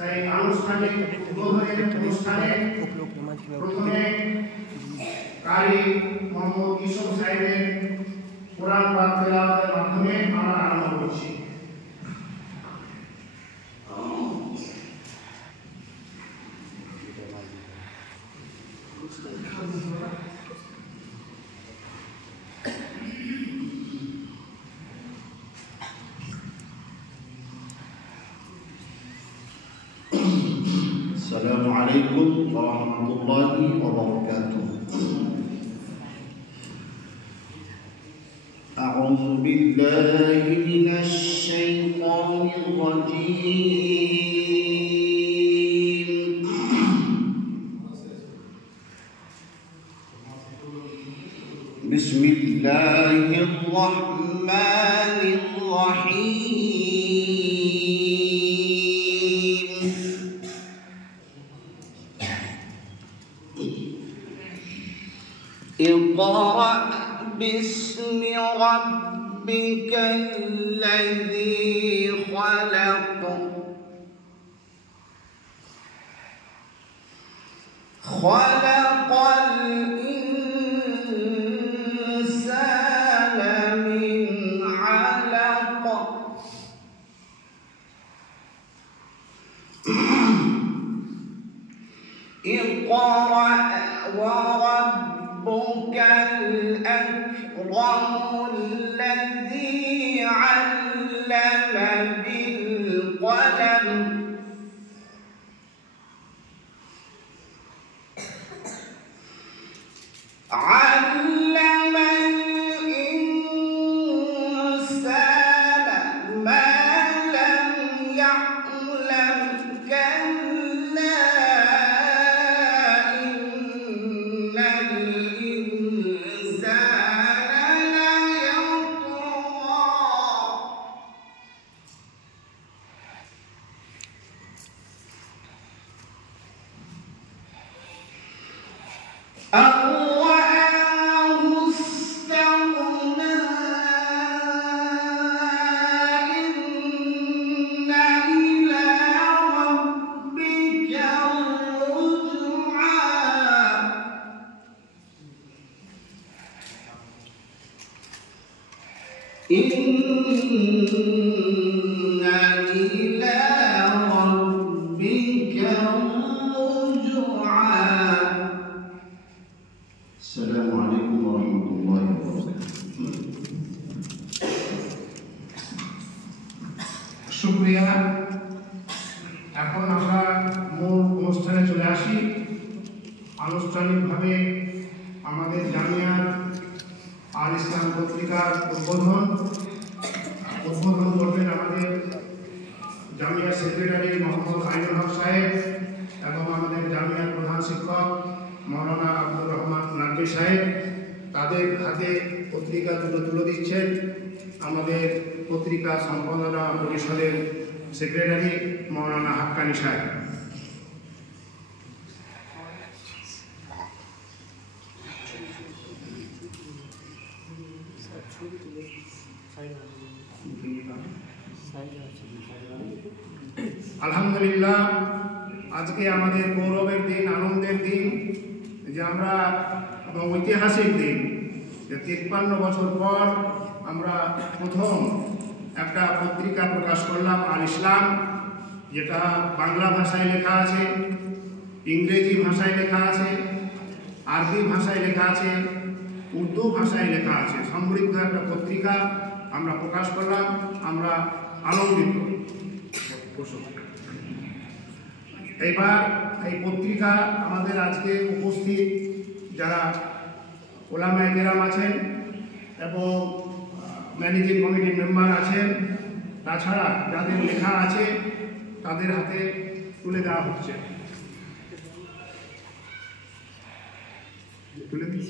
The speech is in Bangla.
তাই আনুষ্ঠানিক উদ্বোধনের অনুষ্ঠানে প্রথমে কারি মোহাম্মদ ইউসুফ সাহেবের কোরআন পাক তেলাওয়াতের মাধ্যমে আমরা আরম্ভ করছি। السلام عليكم ورحمة الله وبركاته. أعوذ بالله من الشيطان الرجيم. بسم الله الرحمن الرحيم. اقرأ باسم ربك الذي خلق خلق الإنسان من علق اقرأ وربك الأكرم الذي علم بالقلم علم الإنسان ما لم يعلم كلا إن الإنسان ليطغى أن رآه استغنى إن إلى ربك الرجعى إن إلى ربك الرجعى. السلام عليكم ورحمة الله وبركاته. শুকরিয়া। এখন আমরা মূল অনুষ্ঠানে চলে আসি। আনুষ্ঠানিকভাবে আমাদের জামিয়ার আল ইসলাম পত্রিকার উদ্বোধন করবেন আমাদের জামিয়া সেক্রেটারি মোহাম্মদ আইনুল হক সাহেব এবং আমাদের জামিয়ার প্রধান শিক্ষক মৌলানা আব্দুর রহমান নাকভি সাহেব। তাদের হাতে পত্রিকা তুলে দিচ্ছেন আমাদের পত্রিকা সম্পাদনা পরিষদের সেক্রেটারি মৌলানা হাক্কানি সাহেব। আলহামদুলিল্লাহ, আজকে আমাদের গৌরবের দিন, আনন্দের দিন যে আমরা এবং ঐতিহাসিক দিন যে 53 বছর পর আমরা প্রথম একটা পত্রিকা প্রকাশ করলাম আল ইসলাম, যেটা বাংলা ভাষায় লেখা আছে, ইংরেজি ভাষায় লেখা আছে, আরবি ভাষায় লেখা আছে, উর্দু ভাষায় লেখা আছে। সমৃদ্ধ একটা পত্রিকা আমরা প্রকাশ করলাম, আমরা আনন্দিত। এইবার এই পত্রিকা আমাদের আজকে উপস্থিত যারা ওলামায়ে কেরাম আছেন এবং ম্যানেজিং কমিটির মেম্বার আছেন, তাছাড়া যাদের লেখা আছে তাদের হাতে তুলে দেওয়া হচ্ছে। তুলে দিন।